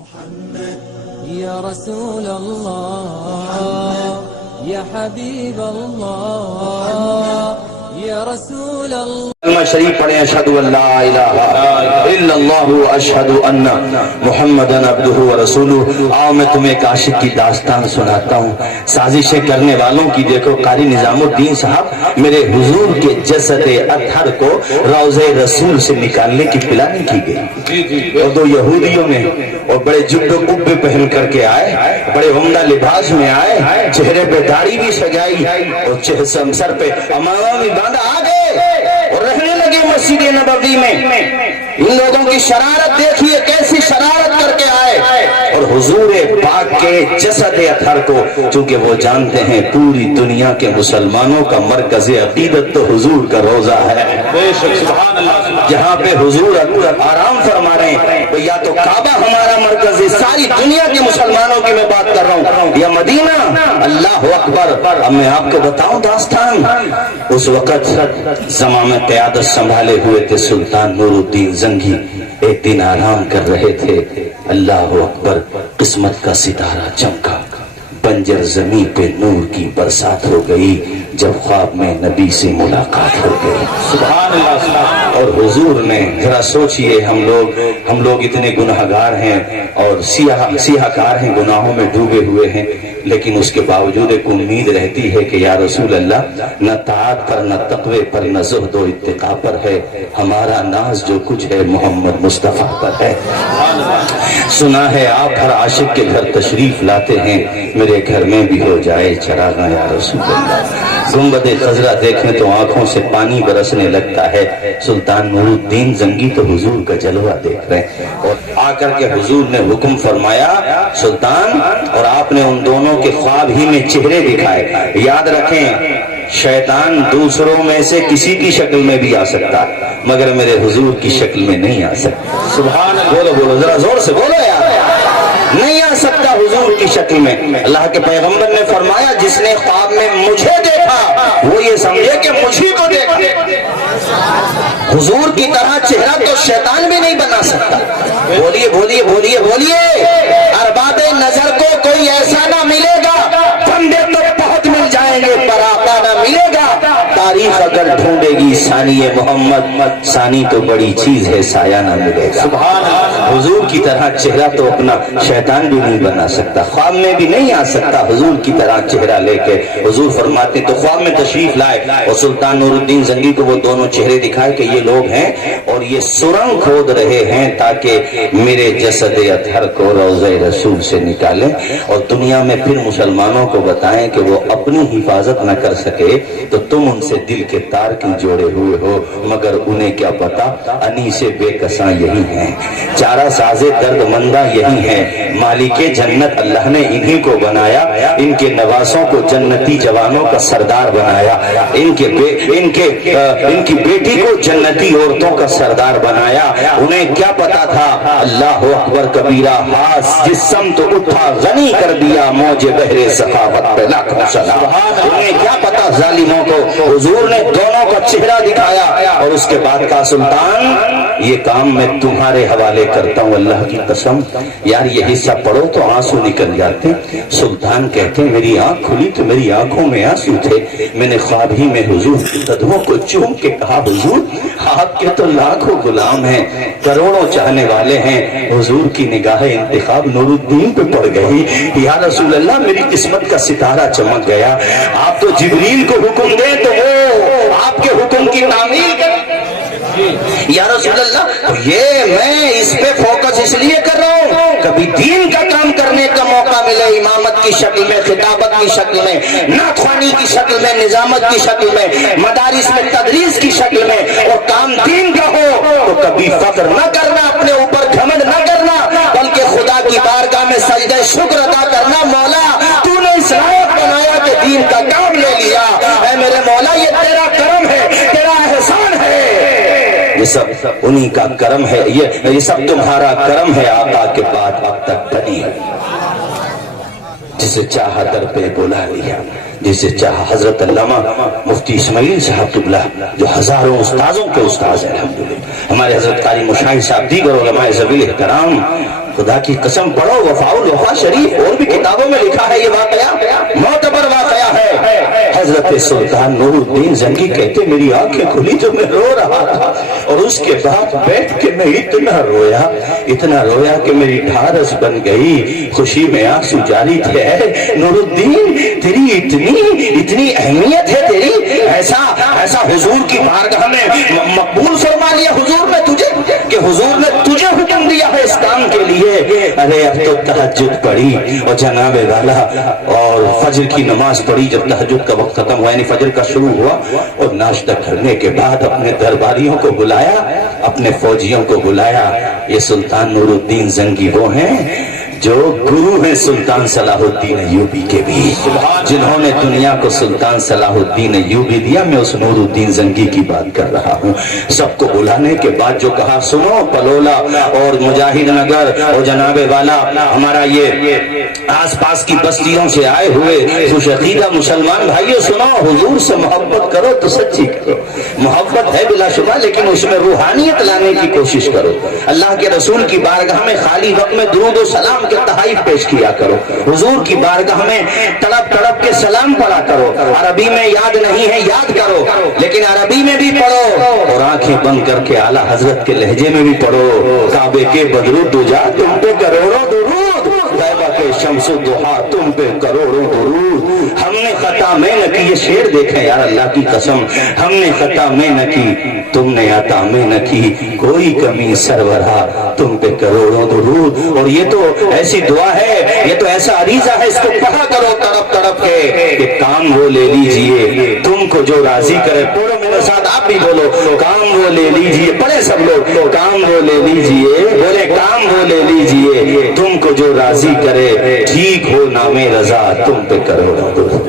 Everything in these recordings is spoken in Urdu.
يا رسول الله يا حبيب الله يا رسول الله کلمہ شریف پڑھیں اشہدو ان لا الہ الا اللہ اشہدو ان محمدن عبدہ ورسولہ۔ آؤ میں تمہیں ایک عاشق کی داستان سناتا ہوں۔ سازشیں کرنے والوں کی دیکھو، قاری نظام الدین صاحب میرے حضور کے جسد اطہر کو روضہ رسول سے نکالنے کی پلاننگ کی گئی، اور دو یہودیوں نے اور بڑے جبے قبے پہن کر کے آئے، بڑے عمدہ لباس میں آئے، چہرے پہ داڑھی بھی سجائی اور سر پہ امامہ بھی باندھا، آگے اور رہنے لگے مسجد نبوی میں۔ ان لوگوں کی شرارت دیکھیے، کیسی شرارت کر کے آئے، اور حضور پاک کے جسد اطہر کو، چونکہ وہ جانتے ہیں پوری دنیا کے مسلمانوں کا مرکز عقیدت تو حضور کا روضہ ہے، جہاں پہ حضور آرام فرما رہے ہیں، یا تو کعبہ ہمارا مرکز ہے، ساری دنیا کے مسلمانوں کی میں بات کر رہا ہوں، یا مدینہ۔ اللہ اکبر۔ اب میں آپ کو بتاؤں داستان، اس وقت زمانہ قیادت سنبھالے ہوئے تھے سلطان نور الدین زنگی، ایک دن آرام کر رہے تھے، اللہ اکبر، قسمت کا ستارہ چمکا، بنجر زمین پہ نور کی برسات ہو گئی، جب خواب میں نبی سے ملاقات ہو گئی، سبحان اللہ۔ اور حضور نے، ذرا سوچئے، ہم لوگ اتنے گناہگار ہیں اور سیاہ کار ہیں، گناہوں میں ڈوبے ہوئے ہیں، لیکن اس کے باوجود ایک امید رہتی ہے کہ یا رسول اللہ، نہ طاعت پر، نہ تقوی پر، نہ زہد و اتقاء پر ہے، ہمارا ناز جو کچھ ہے محمد مصطفیٰ پر ہے۔ سنا ہے آپ ہر عاشق کے گھر تشریف لاتے ہیں، میرے گھر میں بھی ہو جائے چراغاں یا رسول اللہ۔ گنبد خضرا دیکھیں تو آنکھوں سے پانی برسنے لگتا ہے۔ سلطان نور الدین زنگی تو حضور کا جلوہ دیکھ رہے ہیں، اور آ کر کے حضور نے حکم فرمایا، سلطان، اور آپ نے ان دونوں کے خواب ہی میں چہرے دکھائے۔ یاد رکھیں، شیطان دوسروں میں سے کسی کی شکل میں بھی آ سکتا، مگر میرے حضور کی شکل میں نہیں آ سکتا۔ سبحان اللہ، بولو بولو، ذرا زور سے بولو یار، نہیں آ سکتا حضور کی شکل میں۔ اللہ کے پیغمبر نے فرمایا، جس نے خواب میں مجھے دیکھا وہ یہ سمجھے کہ مجھے کو دیکھا۔ حضور کی طرح چہرہ تو شیطان بھی نہیں بنا سکتا۔ بولیے بولیے بولیے بولیے، ارباب نظر کو کوئی ایسا نہ ملے گا، بندے تو بہت مل جائیں گے پر آقا نہ ملے گا۔ تاریخ اگر ڈھونڈے گی ثانی محمد، ثانی تو بڑی چیز ہے، سایہ نہ ملے گا۔ سبحان اللہ۔ حضور کی طرح چہرہ تو اپنا شیطان بھی نہیں بنا سکتا، خواب میں بھی نہیں آ سکتا حضور کی طرح چہرہ لے کے۔ حضور فرماتے تو خواب میں تشریف لائے اور سلطان نور الدین زنگی کو وہ دونوں چہرے دکھائے کہ یہ لوگ ہیں اور یہ سرنگ کھود رہے ہیں تاکہ میرے جسد اطہر کو روضہ رسول سے نکالیں اور دنیا میں پھر مسلمانوں کو بتائیں کہ وہ اپنی حفاظت نہ کر سکے تو تم ان سے دل کے تار کیوں جوڑے ہوئے ہو، مگر انہیں کیا پتا انیس بے کساں یہی ہیں، چارہ ساز درد مندہ یہی ہیں، مالک جنت اللہ نے انہی کو بنایا، ان کے نواسوں کو جنتی جوانوں کا سردار بنایا، ان کی بیٹی کو جنتی عورتوں کا سردار بنایا۔ انہیں کیا پتا تھا، اللہ اکبر کبیرہ، ہاتھ جس سمت اٹھا غنی کر دیا موج بحر سخاوت پہ لاکھوں سلام۔ انہیں کیا پتا ظالموں کو، حضور نے دونوں کا چہرہ دکھایا اور اس کے بعد کہا، سلطان یہ کام میں تمہارے حوالے کرتا ہوں، اللہ کی قسم یار یہ حصہ پڑھو تو آنسو نکل جاتے۔ سلطان کہتے میری آنکھ کھلی تو میری آنکھوں میں آنسو تھے، میں نے خواب ہی میں حضور کی قدموں کو چوم کے کہا، حضور آپ کے تو لاکھوں غلام ہیں، کروڑوں چاہنے والے ہیں، حضور کی نگاہ انتخاب نور الدین پہ پڑ گئی، یا رسول اللہ میری قسمت کا ستارہ چمک گیا، آپ تو جبریل کو حکم دیں تو وہ آپ کے حکم کی تعمیل کریں۔ یا رسول اللہ تو یہ میں اس پہ فوکس اس لیے کر رہا ہوں، کبھی دین کا کام کرنے کا موقع ملے، امامت کی شکل میں، خطابت کی شکل میں، نعت خوانی کی شکل میں، نظامت کی شکل میں، مدارس میں تدریس کی شکل میں، اور کام دین کا ہو تو کبھی فخر نہ کرنا، اپنے اوپر گھمنڈ نہ کرنا، بلکہ خدا کی بارگاہ میں سجدہ شکر ادا کرنا، مولا تو نے اس لائق بنایا کہ دین کا کام لے لیا، اے میرے مولا یہ تیرا کرم ہے، تیرا احسان ہے، یہ سب انہی کا کرم ہے، یہ سب تمہارا کرم ہے، آقا کے بعد اب تک بنی ہے۔ جسے چاہا در پہ بلا لیا، جسے چاہا۔ حضرت علامہ مفتی اسماعیل صاحب قبلہ جو ہزاروں استاذوں کے استاذ ہیں الحمدللہ، ہمارے حضرت قاری مشاہد صاحب، دیگر علماء ذوی احترام، خدا کی قسم پڑھو وفاء الوفا شریف، اور بھی کتابوں میں لکھا ہے یہ واقعہ، معتبر واقعہ ہے۔ حضرت سلطان نور الدین زنگی کہتے میری آنکھیں کھلی تو میں رو رہا تھا، اور اس کے بعد بیٹھ کے میں اتنا رویا کہ میری ڈھارس بن گئی، خوشی میں آنسو جاری تھے۔ نور الدین تیری اتنی اہمیت ہے تیری، ایسا حضور کی بارگاہ میں مقبول فرما لیا حضور نے تجھے، کہ حضور نے تجھے حکم دیا ہے اس کام کے لیے۔ ارے اب تو تہجد پڑھی اور جناب والا اور فجر کی نماز پڑھی، جب تہجد کا وقت ختم ہوا یعنی فجر کا شروع ہوا، اور ناشتہ کرنے کے بعد اپنے درباریوں کو بلایا، اپنے فوجیوں کو بلایا۔ یہ سلطان نور الدین زنگی وہ ہیں جو گرو ہیں سلطان صلاح الدین ایوبی کے بھی، جنہوں نے دنیا کو سلطان صلاح الدین ایوبی دیا۔ میں اس نور الدین زنگی کی بات کر رہا ہوں۔ سب کو بلانے کے بعد جو کہا، سنو پلولا اور مجاہد نگر اور جناب والا ہمارا یہ آس پاس کی بستیوں سے آئے ہوئے خوش عقیدہ مسلمان بھائیو، سنو حضور سے محبت کرو تو سچی کرو، محبت ہے بلا شبہ لیکن اس میں روحانیت لانے کی کوشش کرو۔ اللہ کے رسول کی بارگاہ میں خالی وقت میں درود و سلام کے تحائف پیش کیا کرو، حضور کی بارگاہ میں تڑپ تڑپ کے سلام پڑھا کرو۔ عربی میں یاد نہیں ہے یاد کرو، لیکن عربی میں بھی پڑھو، اور آنکھیں بند کر کے اعلیٰ حضرت کے لہجے میں بھی پڑھو۔ کعبے کے بدرو دجا تم پہ کروڑوں درود، طیبہ کے شمس و ضحا تم پہ کروڑوں درود۔ ہم نے خطا میں نہ کی، یہ شعر دیکھیں یار اللہ کی قسم، ہم نے خطا میں نہ کی تم نے عطا میں نہ کی، کوئی کمی سرورا تم پہ کروڑوں درود۔ اور یہ تو ایسی دعا ہے، یہ تو ایسا عریضہ ہے، اس کو پڑھا کرو تڑپ تڑپ کے کہ کام وہ لے لیجئے تم کو جو راضی کرے۔ پڑھو میرے ساتھ آپ بھی بولو، کام وہ لے لیجئے، پڑھے سب لوگ، کام وہ لے لیجئے، بولے کام وہ لے لیجئے تم کو جو راضی کرے، ٹھیک ہو نام رضا تم پہ کروڑوں درود۔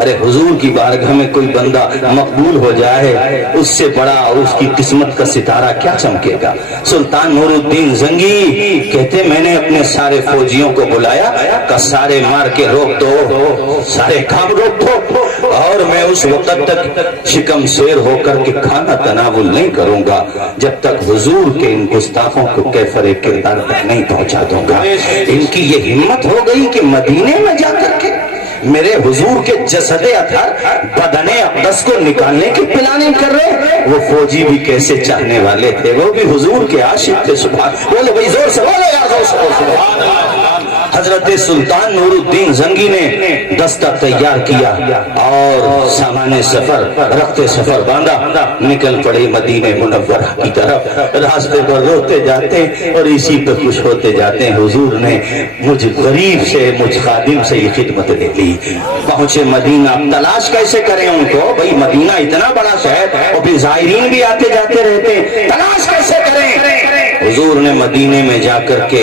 ارے حضور کی بارگاہ میں کوئی بندہ مقبول ہو جائے، اس سے بڑا اس کی قسمت کا ستارہ کیا چمکے گا۔ سلطان نور الدین زنگی کہتے میں نے اپنے سارے فوجیوں کو بلایا کہ سارے مار کے روک دو، سارے کام روک دو، اور میں اس وقت تک شکم سیر ہو کر کے کھانا تناول نہیں کروں گا جب تک حضور کے ان گستاخوں کو کیفر کردار تک نہیں پہنچا دوں گا۔ ان کی یہ ہمت ہو گئی کہ مدینے میں جا کر کے میرے حضور کے جسد اطہر بدن اقدس کو نکالنے کی پلاننگ کر رہے۔ وہ فوجی بھی کیسے چاہنے والے تھے، وہ بھی حضور کے عاشق تھے۔ سبحان بولے بھائی زور سے بولے یار، زور سے بولے۔ حضرت سلطان نور الدین زنگی نے دستہ تیار کیا اور سامان سفر رخت سفر باندھا، نکل پڑے مدینہ منورہ کی طرف۔ راستے پر روتے جاتے اور اسی پہ خوش ہوتے جاتے ہیں۔ حضور نے مجھ غریب سے، مجھ خادم سے یہ خدمت دے لی۔ پہنچے مدینہ، تلاش کیسے کریں ان کو بھائی، مدینہ اتنا بڑا شہر اور پھر زائرین بھی آتے جاتے رہتے، تلاش کیسے کریں۔ حضور نے مدینے میں جا کر کے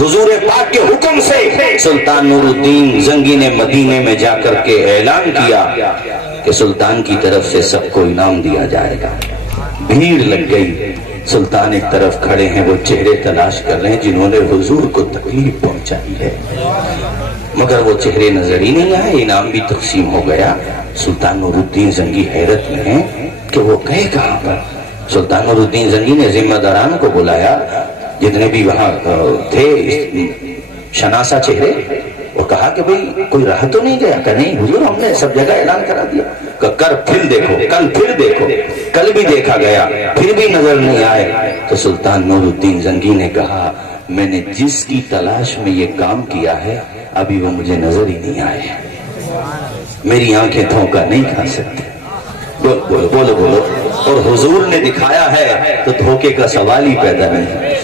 حضور پاک کے حکم سے سلطان نور الدین زنگی نے مدینے میں جا کر کے اعلان کیا کہ سلطان کی طرف سے سب کو انعام دیا جائے گا۔ بھیڑ لگ گئی، سلطان ایک طرف کھڑے ہیں، وہ چہرے تلاش کر رہے ہیں جنہوں نے حضور کو تکلیف پہنچائی ہے، مگر وہ چہرے نظر ہی نہیں آئے۔ انعام بھی تقسیم ہو گیا۔ سلطان نور الدین زنگی حیرت میں ہیں کہ وہ گئے کہاں پر۔ سلطان نور الدین زنگی نے ذمہ داران کو بلایا، جتنے بھی وہاں تھے شناسا چہرے، وہ کہا کہ بھئی کوئی رہ تو نہیں گیا؟ کہ نہیں حضور، ہم نے سب جگہ اعلان کرا دیا۔ کہ کر پھر دیکھو، کل پھر دیکھو، کل بھی دیکھا گیا پھر بھی نظر نہیں آئے۔ تو سلطان نور الدین زنگی نے کہا میں نے جس کی تلاش میں یہ کام کیا ہے ابھی وہ مجھے نظر ہی نہیں آئے، میری آنکھیں دھوکہ نہیں کھا سکتے۔ بولو بولو بولو، اور حضور نے دکھایا ہے تو دھوکے کا سوال ہی پیدا نہیں۔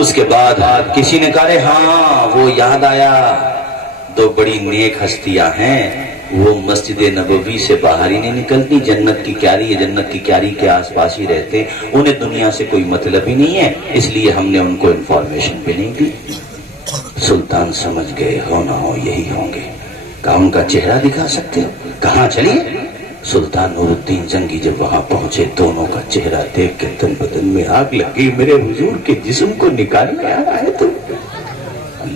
اس کے بعد کسی نے کہا ہاں وہ یاد آیا، دو بڑی نیک ہستیاں ہیں، وہ مسجد نبوی سے باہر ہی نہیں نکلتی، جنت کی کیاری ہے، جنت کی کیاری کے آس پاس ہی رہتے، انہیں دنیا سے کوئی مطلب ہی نہیں ہے، اس لیے ہم نے ان کو انفارمیشن بھی نہیں دی۔ سلطان سمجھ گئے ہو نہ ہو یہی ہوں گے، کہا ان کا چہرہ دکھا سکتے ہو؟ کہاں چلیے۔ سلطان نور الدین زنگی جب وہاں پہنچے، دونوں کا چہرہ دیکھ کے تن بدن میں آگ لگی، میرے حضور کے جسم کو نکالنے آ رہا ہے تو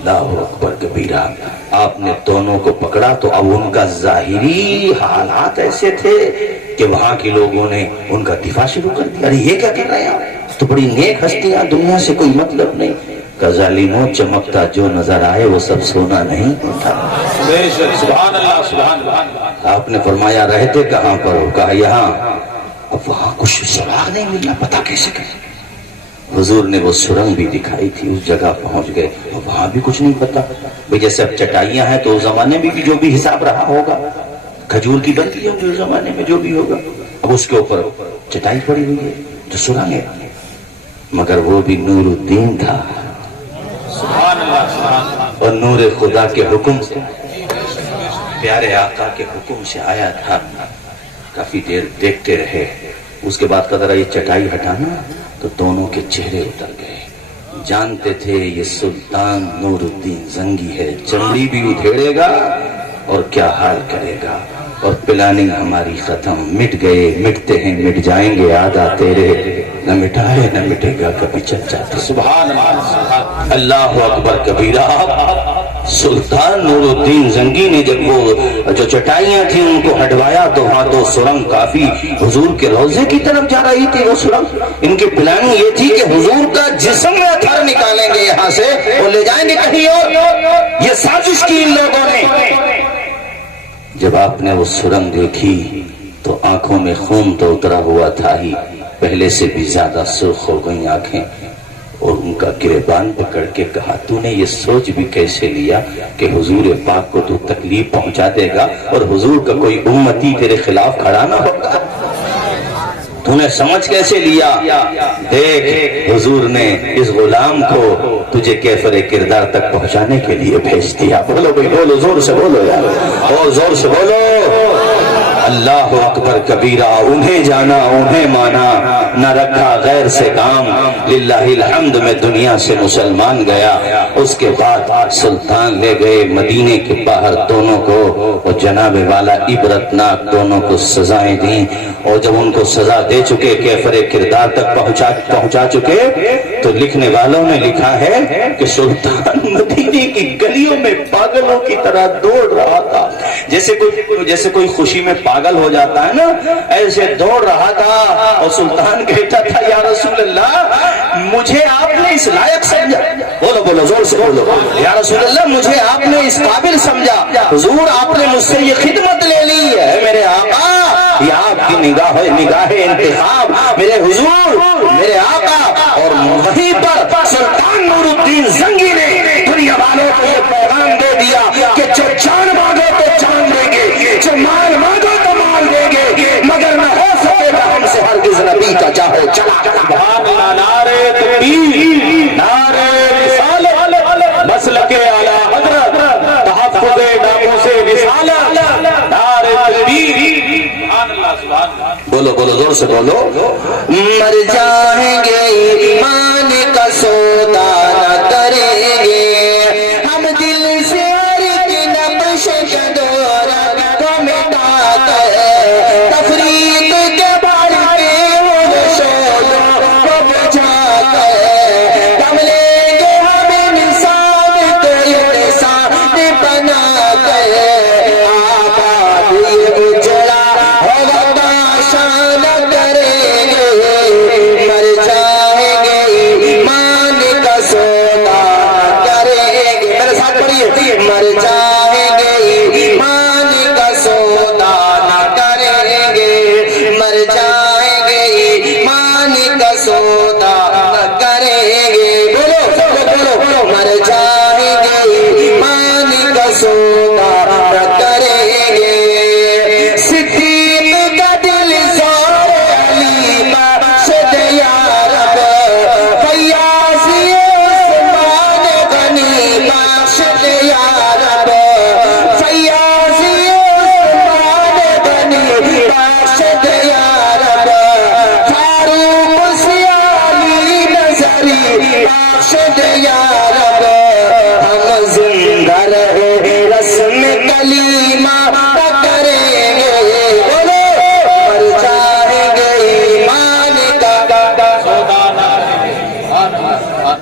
اللہ اکبر کبیرہ. آپ نے دونوں کو پکڑا تو اب ان کا ظاہری حالات ایسے تھے کہ وہاں کے لوگوں نے ان کا دفاع شروع کر دیا. ارے یہ کیا کر رہے ہیں تو بڑی نیک ہستیاں, دنیا سے کوئی مطلب نہیں. کہ ظالموں, چمکتا جو نظر آئے وہ سب سونا نہیں ہوتا. سبحان اللہ سبحان اللہ. آپ نے فرمایا رہتے کہاں پر ہو؟ کہا یہاں. اب وہاں کچھ سراغ نہیں ملنا, پتا کیسے کریں؟ حضور نے وہ سرنگ بھی دکھائی تھی, اس جگہ پہنچ گئے, وہاں بھی کچھ نہیں پتا. جیسے اب چٹائیاں ہیں تو اس زمانے میں بھی جو بھی حساب رہا ہوگا, کھجور کی بنتی ہوگی اس زمانے میں جو بھی ہوگا, اب اس کے اوپر چٹائی پڑی ہوئی ہے تو سرنگ ہے, مگر وہ بھی نور الدین تھا سبحان اللہ سبحان اللہ. اور نور خدا کے حکم سے, پیارے آقا کے حکم سے آیا تھا. کافی دیر دیکھتے رہے, اس کے بعد قدرہ یہ چٹائی ہٹانا تو دونوں کے چہرے اتر گئے. جانتے تھے یہ سلطان نور الدین زنگی ہے, چمڑی بھی ادھیڑے گا اور کیا حال کرے گا. اور پلاننگ ہماری ختم, مٹ گئے, مٹتے ہیں, مٹ جائیں گے, آدھا تیرے, نہ مٹائے نہ مٹے گا, کبھی چل جاتے. سبحان اللہ. اللہ اکبر کبیرہ. سلطان نور الدین زنگی نے جب وہ جو چٹائیاں تھیں ان کو ہٹوایا تو وہاں تو سرنگ کافی حضور کے روضے کی طرف جا رہی تھی. وہ سرنگ, ان کی پلاننگ یہ تھی کہ حضور کا جسم میں تھر نکالیں گے یہاں سے اور لے جائیں گے کہیں اور. یہ سازش کی ان لوگوں نے. جب آپ نے وہ سرنگ دیکھی تو آنکھوں میں خون تو اترا ہوا تھا ہی, پہلے سے بھی زیادہ سرخ ہو گئی آنکھیں, اور ان کا گریبان پکڑ کے کہا تو نے یہ سوچ بھی کیسے لیا کہ حضور پاک کو تو تکلیف پہنچا دے گا اور حضور کا کوئی امتی تیرے خلاف کھڑا نہ ہوگا؟ تو نے سمجھ کیسے لیا؟ دیکھ, حضور نے اس غلام کو تجھے کیفر کردار تک پہنچانے کے لیے بھیج دیا. بولو بھائی, بولو, زور سے بولو یار, اور زور سے بولو. اللہ اکبر کبیرہ. انہیں جانا انہیں مانا, نہ رکھا غیر سے کام, للہ الحمد میں دنیا سے مسلمان گیا. اس کے بعد سلطان لے گئے مدینے کے باہر دونوں کو, اور جناب والا عبرتناک دونوں کو سزائیں دیں. اور جب ان کو سزا دے چکے, کیفر کردار تک پہنچا چکے, تو لکھنے والوں نے لکھا ہے کہ سلطان مدینے کی گلیوں میں پاگلوں کی طرح دوڑ رہا تھا. جیسے کوئی خوشی میں پاگل ہو جاتا ہے نا, ایسے دوڑ رہا تھا. اور سلطان کہتا تھا یا رسول اللہ مجھے آپ نے اس لائق سمجھا. بولو بولو, زور سے بولو. یا رسول اللہ مجھے آپ نے اس قابل سمجھا. حضور آپ نے مجھ سے یہ خدمت لے لی ہے. میرے آقا, یہ آپ کی نگاہ انتخاب, میرے حضور, میرے آقا. اور وہیں پر سلطان نور الدین زنگی نے دنیا والوں کو یہ پیغام دے دیا کہ جو جان مانگو تو جان دیں گے, جو مال مانگو تو مال دیں گے, مگر نہ ہو سکے گا ہم سے ہرگز نبی کا چاہو چلا. سبحان اللہ. نعرہ تکبیر, نعرہ رسالت, مسلک اعلی حضرت, تحفظ ناموس رسالت, نعرہ تکبیر. سبحان اللہ سبحان اللہ. بولو بولو, زور سے بولو. مر جائیں گے